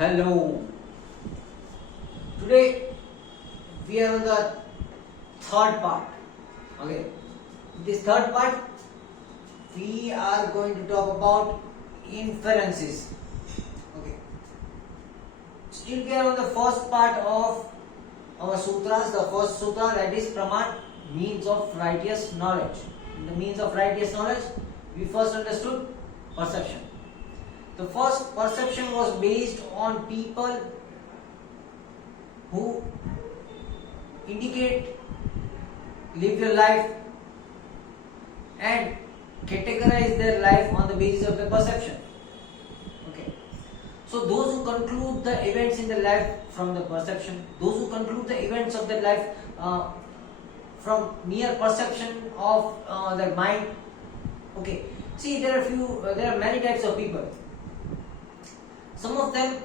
Hello. Today we are on the third part. Okay. This third part we are going to talk about inferences. Okay. Still we are on the first part of our sutras. The first sutra, that is Praman, means of righteous knowledge. In the means of righteous knowledge, we first understood perception. The first perception was based on people who indicate, live your life and categorize their life on the basis of the perception. Okay. So those who conclude the events in their life from the perception, those who conclude the events of their life from mere perception of their mind. Okay. See, there are many types of people. Some of them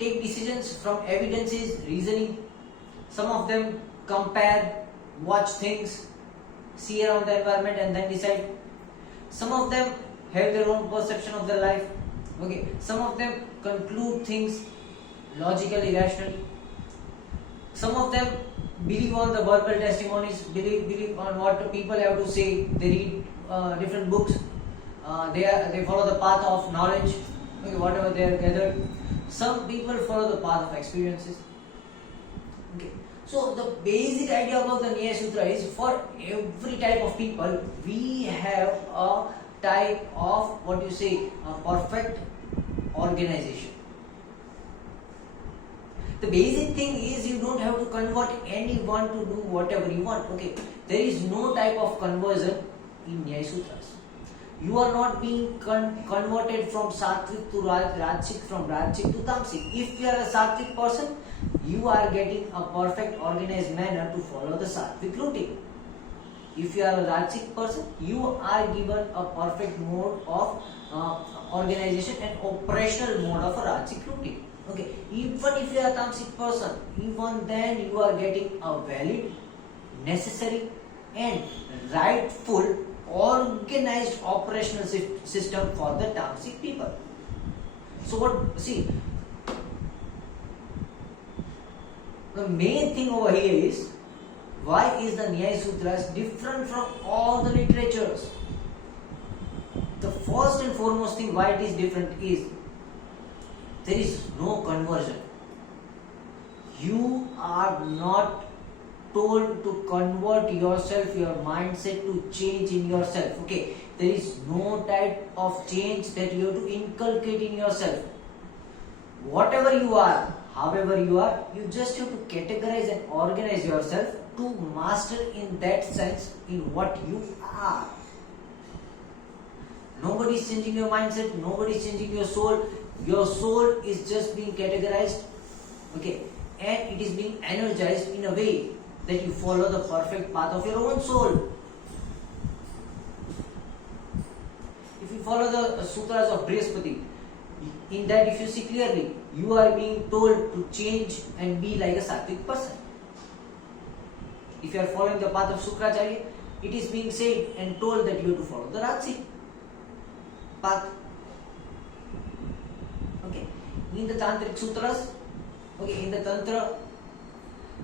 take decisions from evidences, reasoning. Some of them compare, watch things, see around the environment and then decide. Some of them have their own perception of their life. Okay. Some of them conclude things logically, rationally. Some of them believe on the verbal testimonies, believe on what people have to say. They read different books. They follow the path of knowledge. Okay, whatever they are gathered. Some people follow the path of experiences. Okay. So the basic idea about the Nyaya Sutra is, for every type of people, we have a type of a perfect organization. The basic thing is, you don't have to convert anyone to do whatever you want. Okay. There is no type of conversion in Nyaya Sutras. You are not being converted from Sattvic to Rajasic, from Rajasic to Tamasic. If you are a Sattvic person, you are getting a perfect organized manner to follow the Sattvic routine. If you are a Rajasic person, you are given a perfect mode of organization and operational mode of a Rajasic routine. Okay. Even if you are a Tamasic person, even then you are getting a valid, necessary and rightful organized operational system for the Tamasic people. So the main thing over here is, why is the Nyaya Sutras different from all the literatures? The first and foremost thing why it is different is, there is no conversion. You are not told to convert yourself, your mindset to change in yourself. Okay, there is no type of change that you have to inculcate in yourself. Whatever you are, however you are, you just have to categorize and organize yourself to master in that sense in what you are. Nobody is changing your mindset, nobody is changing your soul. Your soul is just being categorized, okay, and it is being energized in a way that you follow the perfect path of your own soul. If you follow the sutras of Brihaspati, in that if you see clearly, you are being told to change and be like a Sattvic person. If you are following the path of Sukracharya, it is being said and told that you have to follow the Rajasic path. Okay. In the Tantric Sutras, okay, in the Tantra,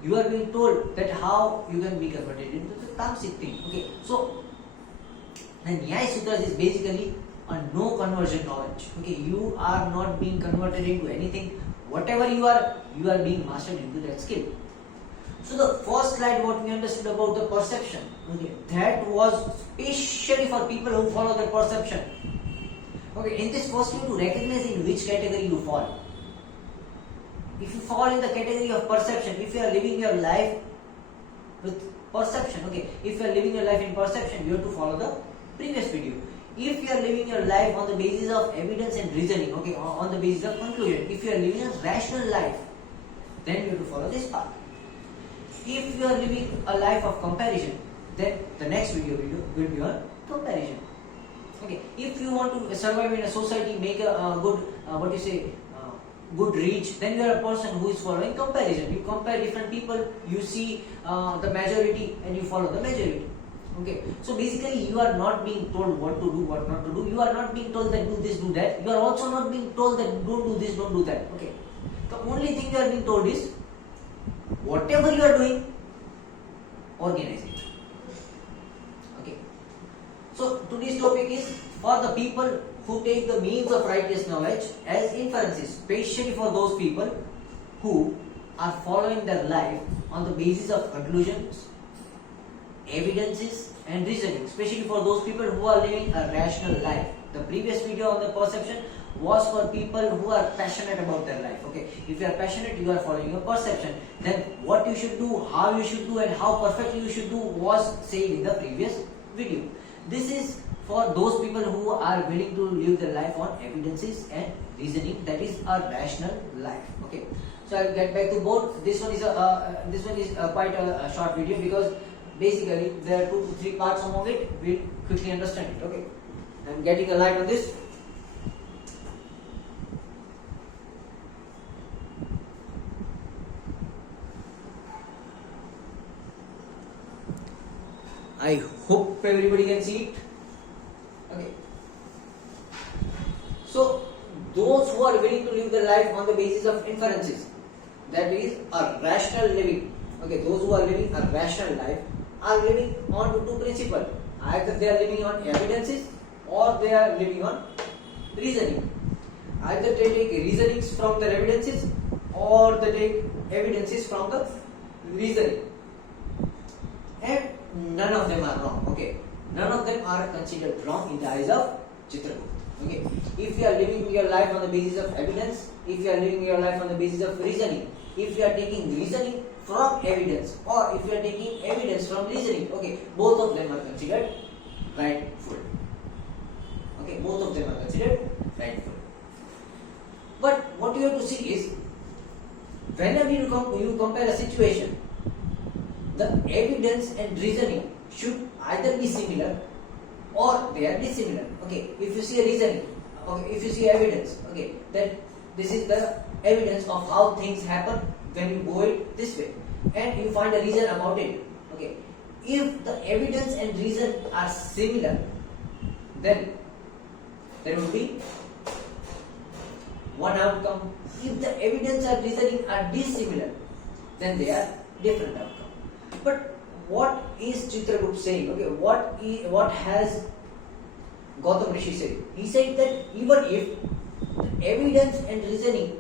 you are being told that how you can be converted into the Tamasic thing. Okay, so the Nyaya Sutras is basically a no conversion knowledge. Okay, you are not being converted into anything. Whatever you are being mastered into that skill. So the first slide, what we understood about the perception, okay, that was especially for people who follow the perception. Okay, in this first you have to recognize in which category you fall. If you fall in the category of perception, if you are living your life with perception, okay, if you are living your life in perception, you have to follow the previous video. If you are living your life on the basis of evidence and reasoning, okay, on the basis of conclusion, if you are living a rational life, then you have to follow this path. If you are living a life of comparison, then the next video will be on comparison. Okay, if you want to survive in a society, make a good, good reach, then you are a person who is following comparison. You compare different people, you see the majority and you follow the majority. Okay, so basically you are not being told what to do, what not to do. You are not being told that do this, do that. You are also not being told that don't do this, don't do that. Okay, The only thing you are being told is whatever you are doing, organize it. Okay. So today's topic is for the people who take the means of righteous knowledge as inferences, especially for those people who are following their life on the basis of conclusions, evidences and reasoning, especially for those people who are living a rational life. The previous video on the perception was for people who are passionate about their life. Okay, if you are passionate, you are following your perception, then what you should do, how you should do and how perfectly you should do was said in the previous video. This is for those people who are willing to live their life on evidences and reasoning, that is a rational life. Okay, so I'll get back to both. This one is quite a short video because basically there are 2 to 3 parts among it. We'll quickly understand it. Okay, I'm getting a light on this. I hope everybody can see it. Okay. So those who are willing to live their life on the basis of inferences, that is a rational living. Okay, those who are living a rational life are living on to 2 principles. Either they are living on evidences or they are living on reasoning. Either they take reasonings from their evidences or they take evidences from the reasoning. And none of them are wrong. Okay, none of them are considered wrong in the eyes of Chitragupta. Okay, if you are living your life on the basis of evidence, if you are living your life on the basis of reasoning, if you are taking reasoning from evidence or if you are taking evidence from reasoning, okay, both of them are considered rightful. Okay, both of them are considered rightful. But what you have to see is, whenever you compare a situation, the evidence and reasoning should either be similar or they are dissimilar. Okay, if you see a reasoning, okay, if you see evidence, okay, then this is the evidence of how things happen when you go it this way, and you find a reason about it. Okay, if the evidence and reason are similar, then there will be one outcome. If the evidence and reasoning are dissimilar, then they are different outcome. But what is Chitragupta saying? Okay, what has Gautam Rishi said? He said that even if the evidence and reasoning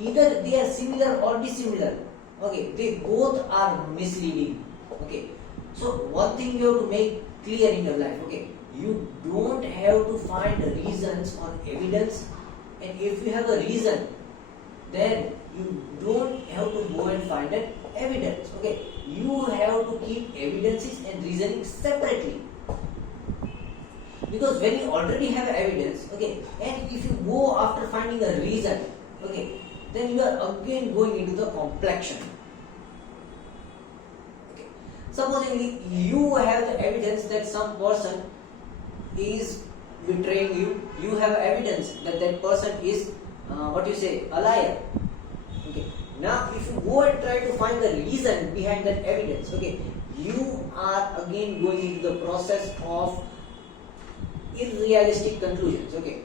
either they are similar or dissimilar, okay, they both are misleading. Okay, so one thing you have to make clear in your life. Okay, you don't have to find reasons on evidence, and if you have a reason, then you don't have to go and find an evidence. Okay, you have to keep evidences and reasoning separately, because when you already have evidence, okay, and if you go after finding a reason, okay, then you are again going into the complexion. Okay, supposedly you have the evidence that some person is betraying you. You have evidence that that person is a liar. Okay, now if you go and try to find the reason behind that evidence, okay, you are again going into the process of unrealistic conclusions. Okay,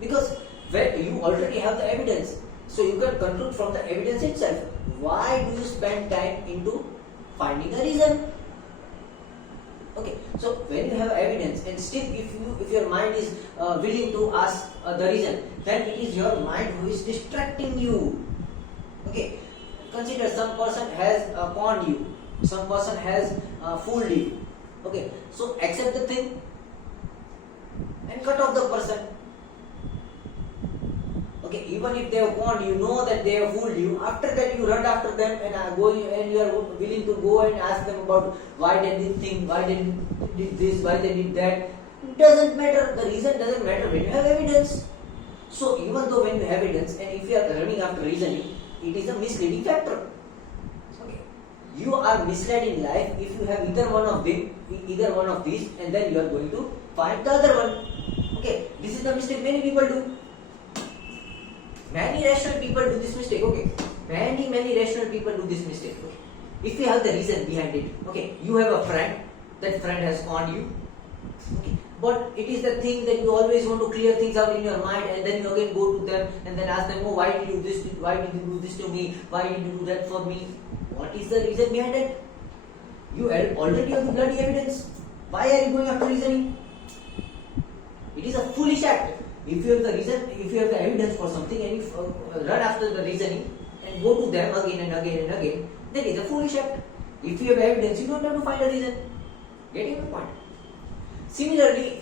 because when you already have the evidence, so you can conclude from the evidence itself. Why do you spend time into finding a reason? Okay, so when you have evidence and still if your mind is willing to ask the reason, then it is your mind who is distracting you. Okay, consider some person has conned you, some person has fooled you. Okay, so accept the thing and cut off the person. Okay, even if they have conned you, know that they have fooled you. After that, you run after them and you are willing to go and ask them about why they did think, why they did this, why they did that. It doesn't matter. The reason doesn't matter when you have evidence. So even though when you have evidence and if you are running after reasoning, it is a misleading factor. Okay, you are misled in life if you have either one of these, and then you are going to find the other one. Okay, this is the mistake many people do. Many rational people do this mistake. Okay, many rational people do this mistake. Okay, if you have the reason behind it, okay, you have a friend, that friend has conned you. Okay, but it is the thing that you always want to clear things out in your mind, and then you again go to them and then ask them, oh, why did you do this? Why did you do this to me? Why did you do that for me? What is the reason behind it? You already have the bloody evidence. Why are you going after reasoning? It is a foolish act. If you have the reason, if you have the evidence for something and you run after the reasoning and go to them again and again and again, then it is a foolish act. If you have evidence, you don't have to find a reason. Getting the point? Similarly,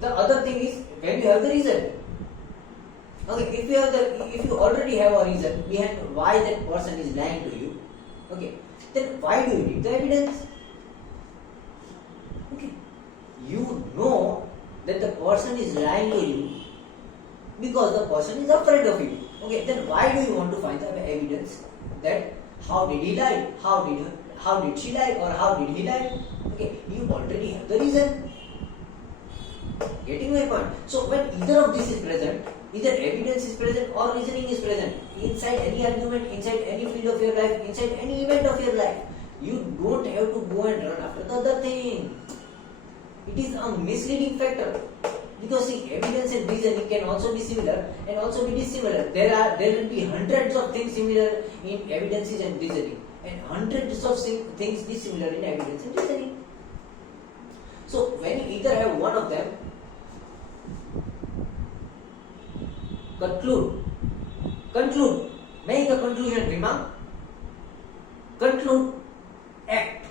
the other thing is when you have the reason. Okay, if you already have a reason behind why that person is lying to you, okay, then why do you need the evidence? Okay, you know that the person is lying to you because the person is afraid of you. Okay, then why do you want to find the evidence that how did he lie? How did she lie, or how did he lie? Okay, you already have the reason. Getting my point? So when either of this is present, either evidence is present or reasoning is present, inside any argument, inside any field of your life, inside any event of your life, you don't have to go and run after the other thing. It is a misleading factor. Because see, evidence and reasoning can also be similar and also be dissimilar. There will be hundreds of things similar in evidences and reasoning, and hundreds of things dissimilar in evidence and reasoning. So when you either have one of them, conclude, make a conclusion, remark, conclude, act,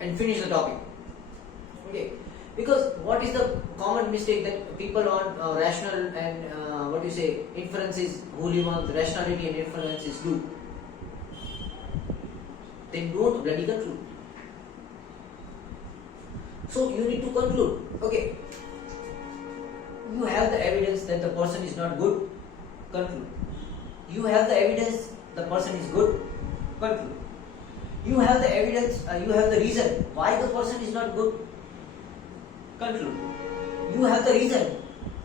and finish the topic. Okay. Because what is the common mistake that people on rational and inferences, who live on rationality and inferences do? They don't bloody conclude. So you need to conclude. Okay, you have the evidence that the person is not good. Conclude. You have the evidence the person is good. Conclude. You have the evidence. You have the reason why the person is not good. Conclude. You have the reason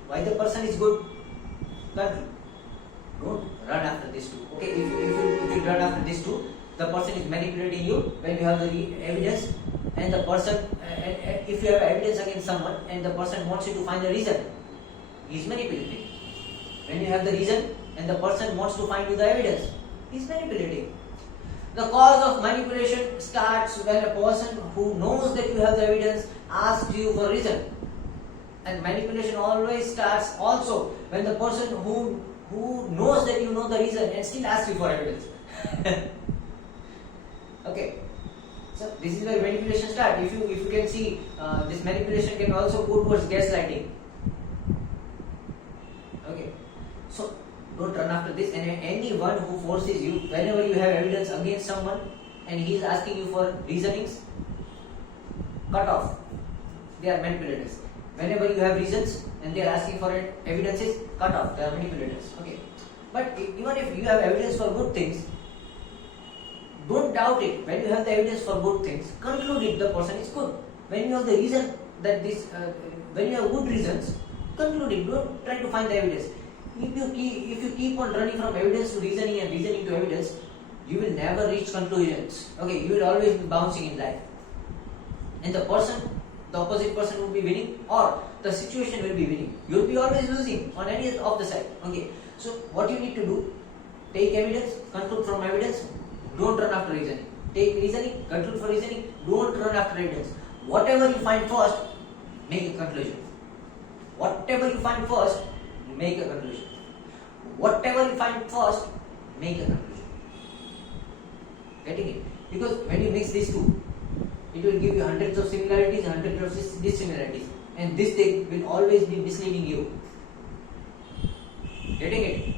why the person is good. Conclude. Don't run after these two. Okay, if you run after these two, the person is manipulating you when you have the evidence, and the person, and if you have evidence against someone and the person wants you to find the reason, he is manipulating. When you have the reason and the person wants to find you the evidence, he is manipulating. The cause of manipulation starts when a person who knows that you have the evidence asks you for reason. And manipulation always starts also when the person who knows that you know the reason and still asks you for evidence. Okay. So this is where manipulation starts. If you can see, this manipulation can also go towards gaslighting. Okay. So don't run after this, and anyone who forces you, whenever you have evidence against someone and he is asking you for reasonings, cut off. They are manipulators. Whenever you have reasons and they are asking for evidences, cut off. They are manipulators. Okay. But even if you have evidence for good things, don't doubt it. When you have the evidence for good things, conclude it the person is good. When you have the reason that when you have good reasons, conclude it. Don't try to find the evidence. If you keep on running from evidence to reasoning and reasoning to evidence, you will never reach conclusions. Okay, you will always be bouncing in life. And the opposite person will be winning, or the situation will be winning. You will be always losing on any of the side. Okay, so what you need to do, take evidence, conclude from evidence, don't run after reasoning. Take reasoning, conclude for reasoning, don't run after evidence. Whatever you find first, make a conclusion. Whatever you find first, make a conclusion. Whatever you find first, make a conclusion. Getting it? Because when you mix these two, it will give you hundreds of similarities, hundreds of dissimilarities, and this thing will always be misleading you. Getting it?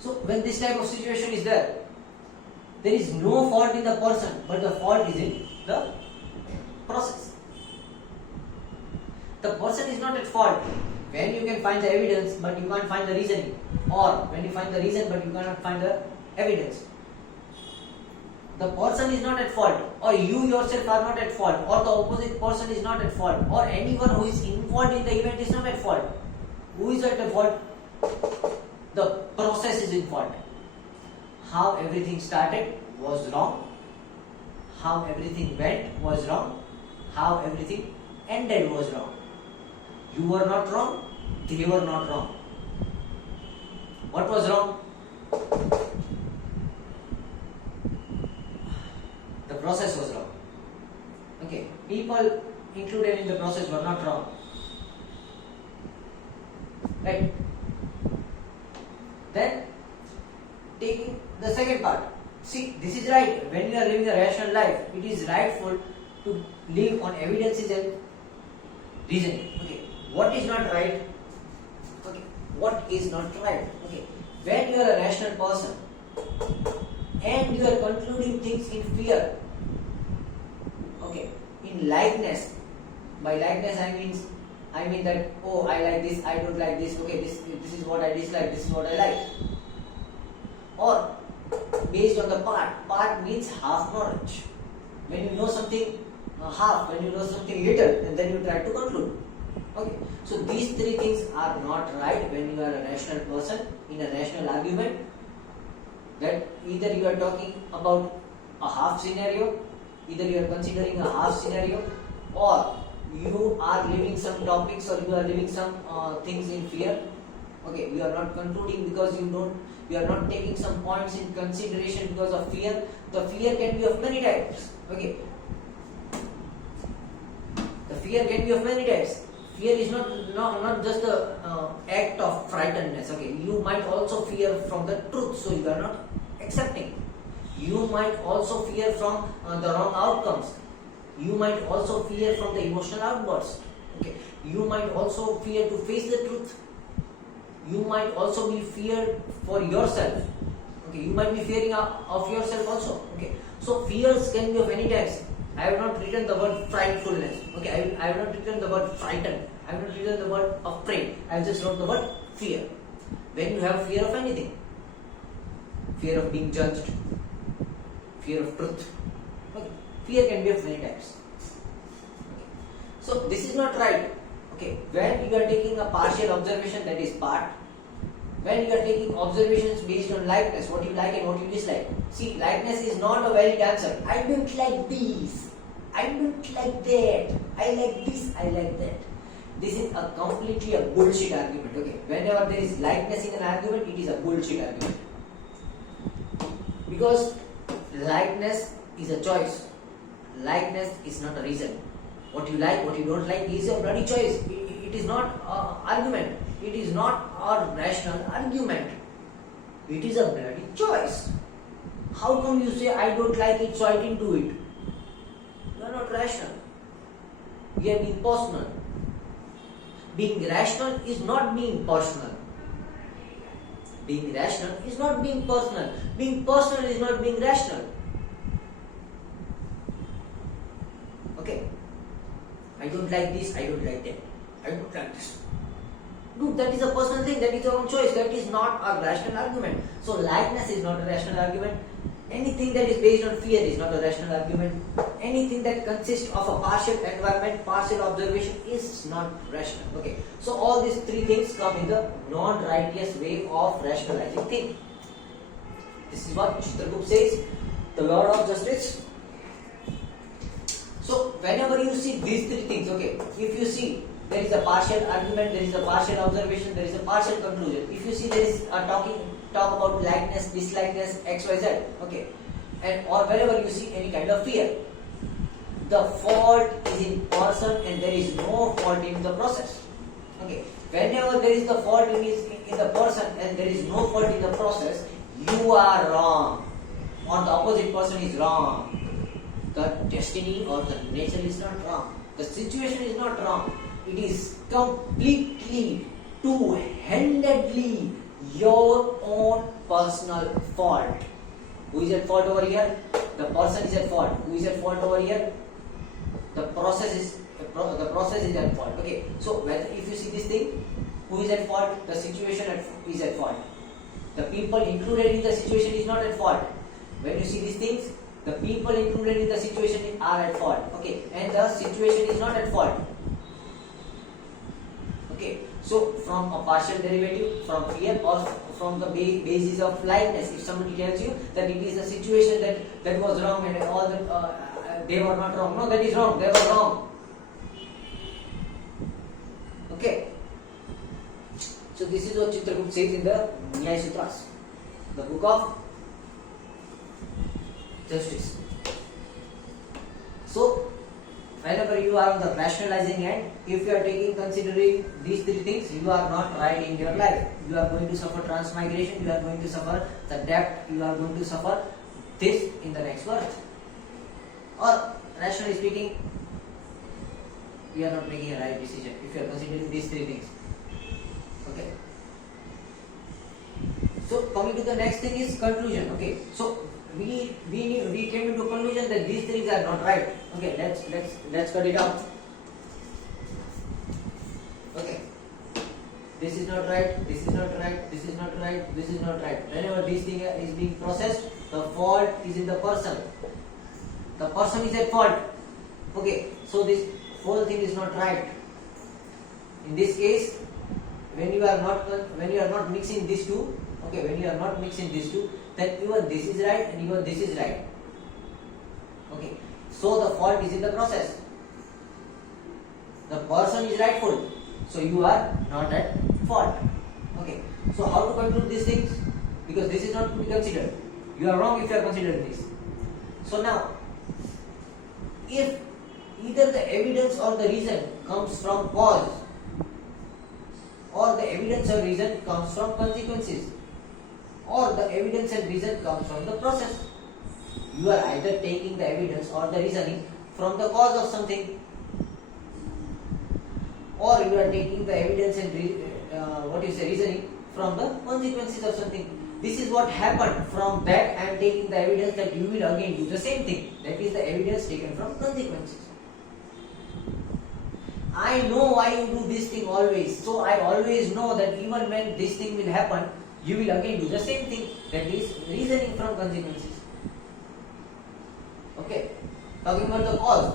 So when this type of situation is there is no fault in the person, but the fault is in the process. The person is not at fault when you can find the evidence but you can't find the reasoning, or when you find the reason but you cannot find the evidence. The person is not at fault, or you yourself are not at fault, or the opposite person is not at fault, or anyone who is involved in the event is not at fault. Who is at fault? The process is in fault. How everything started was wrong. How everything went was wrong. How everything ended was wrong. You were not wrong, they were not wrong. What was wrong? The process was wrong. Okay, people included in the process were not wrong. Right? Then, taking the second part. See, this is right. When you are living a rational life, it is rightful to live on evidences and reasoning. Okay, what is not right? Okay, what is not right? Okay, when you are a rational person and you are concluding things in fear, okay, in likeness. By likeness, I mean that, oh, I like this, I don't like this. Okay, this is what I dislike, this is what I like. Or based on the part means half knowledge. When you know something half, when you know something little, and then you try to conclude. Okay, so these three things are not right when you are a rational person in a rational argument. That either you are talking about a half scenario, either you are considering a half scenario, or you are leaving some topics, or you are leaving some things in fear. Okay, you are not concluding because you are not taking some points in consideration because of fear. The fear can be of many types. Okay, the fear can be of many types. Fear is not just the act of frightenedness. Okay, you might also fear from the truth, so you are not accepting. You might also fear from the wrong outcomes. You might also fear from the emotional outbursts. Okay, you might also fear to face the truth. You might also be feared for yourself. Okay, you might be fearing of yourself also. Okay, so fears can be of any types. I have not written the word frightfulness. Okay, I have not written the word frightened. I have not written the word afraid. I have just wrote the word fear. When you have fear of anything, fear of being judged, fear of truth. Okay, fear can be of many types. Okay. So this is not right. Okay, when you are taking a partial observation, that is part. When you are taking observations based on likeness, what you like and what you dislike. See, likeness is not a valid answer. I don't like this. I don't like that. I like this. I like that. This is a completely a bullshit argument. Okay, whenever there is likeness in an argument, it is a bullshit argument. Because likeness is a choice. Likeness is not a reason. What you like, what you don't like is your bloody choice. It is not an argument. It is not a rational argument. It is a bloody choice. How come you say I don't like it, so I didn't do it? You are not rational. You are being personal. Being rational is not being personal. Being rational is not being personal. Being personal is not being rational. Okay. I don't like this, I don't like that. I don't like this. Dude, that is a personal thing, that is your own choice. That is not a rational argument. So likeness is not a rational argument. Anything that is based on fear is not a rational argument. Anything that consists of a partial environment, partial observation is not rational. Okay. So all these three things come in the non-righteous way of rationalizing things. This is what Chitragupta says, the Lord of Justice. So whenever you see these three things, okay, if you see there is a partial argument, there is a partial observation, there is a partial conclusion. If you see there is a talk about likeness, dislikeness, XYZ, okay, and or wherever you see any kind of fear, the fault is in person and there is no fault in the process. Okay, whenever there is the fault in the person and there is no fault in the process, you are wrong, or the opposite person is wrong. The destiny or the nature is not wrong. The situation is not wrong. It is completely, two-handedly your own personal fault. Who is at fault over here? The person is at fault. Who is at fault over here? The process is at fault. Okay. So if you see this thing, who is at fault? The situation is at fault. The people included in the situation is not at fault. When you see these things, the people included in the situation are at fault. Okay, and the situation is not at fault. Okay, so from a partial derivative, from fear, or from the basis of likeness, if somebody tells you that it is a situation that was wrong and all that they were not wrong, no, that is wrong. They were wrong. So this is what Chitrakoot says in the Nyaya Sutras, the book of justice. So whenever you are on the rationalizing end, if you are taking considering these three things, you are not right in your life. You are going to suffer transmigration, you are going to suffer the debt, you are going to suffer this in the next birth. Or rationally speaking, you are not making a right decision if you are considering these three things. Okay. So coming to the next thing is conclusion. Okay. So we came into conclusion that these things are not right. Okay. Let's cut it out. Okay. This is not right. This is not right. This is not right. This is not right. Whenever this thing is being processed, the fault is in the person. The person is at fault. Okay. So this whole thing is not right. In this case, when you are not mixing these two, okay, when you are not mixing these two, then even this is right and even this is right. Okay, so the fault is in the process. The person is rightful, so you are not at fault. Okay, so how to conclude these things? Because this is not to be considered. You are wrong if you are considering this. So now, if either the evidence or the reason comes from cause, or the evidence or reason comes from consequences, or the evidence and reason comes from the process, you are either taking the evidence or the reasoning from the cause of something, or you are taking the evidence and reasoning from the consequences of something. This is what happened. From that I am taking the evidence that you will again do the same thing. That is the evidence taken from consequences. I know why you do this thing always. So I always know that even when this thing will happen, you will again do the same thing. That is reasoning from consequences. Okay. Talking about the cause.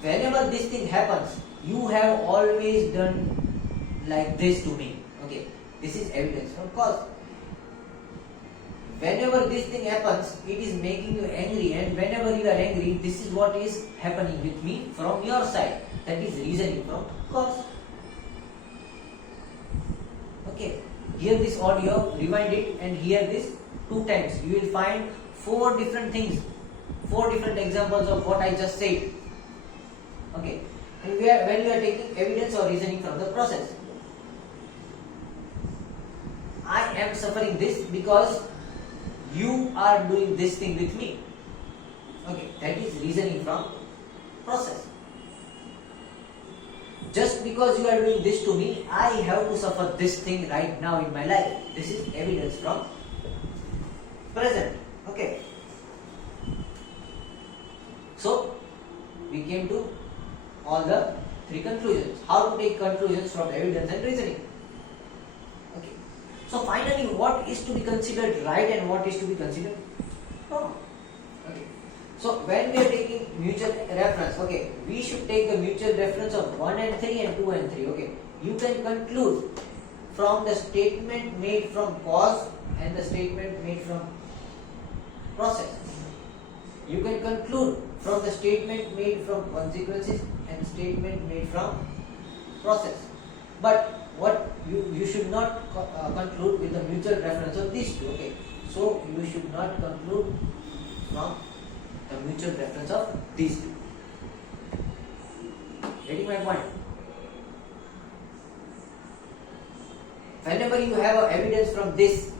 Whenever this thing happens, you have always done like this to me. Okay. This is evidence from cause. Whenever this thing happens, it is making you angry, and whenever you are angry, this is what is happening with me from your side. That is reasoning from cause. Okay, hear this audio, rewind it, and hear this 2 times. You will find 4 different things, 4 different examples of what I just said. Okay, and when you are taking evidence or reasoning from the process, I am suffering this because you are doing this thing with me. Okay, that is reasoning from process. Just because you are doing this to me, I have to suffer this thing right now in my life. This is evidence from present. Okay. So, we came to all the 3 conclusions. How to take conclusions from evidence and reasoning. Okay. So finally, what is to be considered right and what is to be considered wrong? Okay. So when we are taking mutual reference, okay, we should take the mutual reference of 1 and 3 and 2 and 3. Okay. You can conclude from the statement made from cause and the statement made from process. You can conclude from the statement made from consequences and statement made from process. But what you should not conclude with the mutual reference of these two. Okay, so you should not conclude from the mutual reference of these two. Getting my point? Whenever you have evidence from this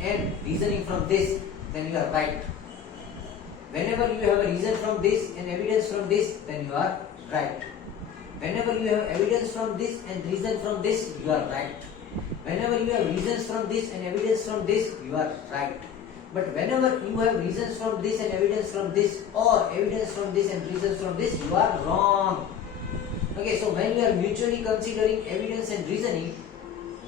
and reasoning from this, then you are right. Whenever you have a reason from this and evidence from this, then you are right. Whenever you have evidence from this and reason from this, you are right. Whenever you have reasons from this and evidence from this, you are right. But whenever you have reasons from this and evidence from this, or evidence from this and reasons from this, you are wrong. Okay, so when you are mutually considering evidence and reasoning,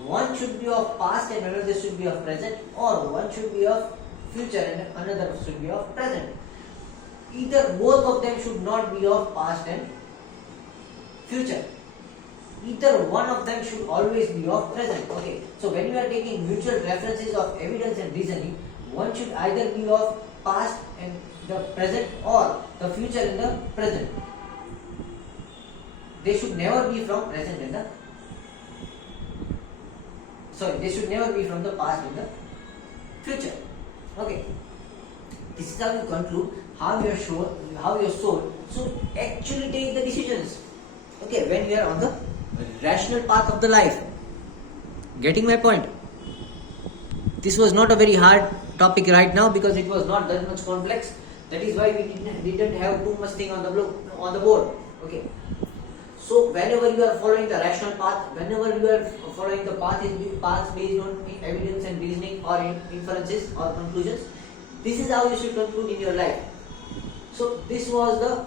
one should be of past and another should be of present, or one should be of future and another should be of present. Either both of them should not be of past and future. Either one of them should always be of present. Okay. So when you are taking mutual references of evidence and reasoning, one should either be of past and the present or the future and the present. they should never be from present and the they should never be from the past and the future. Okay, this is how you conclude how your soul should actually take the decisions. Okay, when we are on the rational path of the life. Getting my point? This was not a very hard topic right now because it was not that much complex. That is why we didn't have too much thing on the board. Okay. So whenever you are following the rational path, whenever you are following the path based on evidence and reasoning or inferences or conclusions, this is how you should conclude in your life. So this was the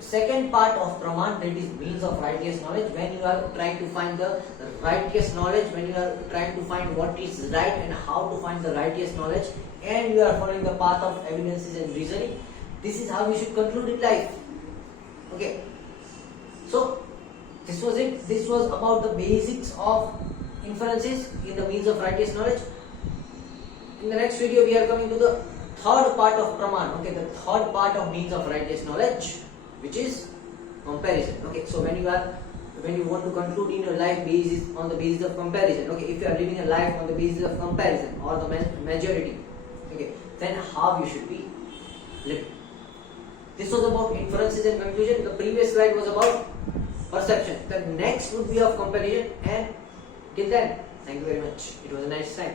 second part of Praman, that is means of righteous knowledge. When you are trying to find the righteous knowledge, when you are trying to find what is right and how to find the righteous knowledge, and you are following the path of evidences and reasoning, this is how you should conclude in life. Okay. So this was it. This was about the basics of inferences in the means of righteous knowledge. In the next video, we are coming to the third part of Praman. Okay, the third part of means of righteous knowledge, which is comparison. Okay, so when you want to conclude in your life on the basis of comparison, okay, if you are living a life on the basis of comparison or the majority, okay, then how you should be living. This was about inferences and conclusion. The previous slide was about perception. The next would be of comparison, and till then, thank you very much. It was a nice time.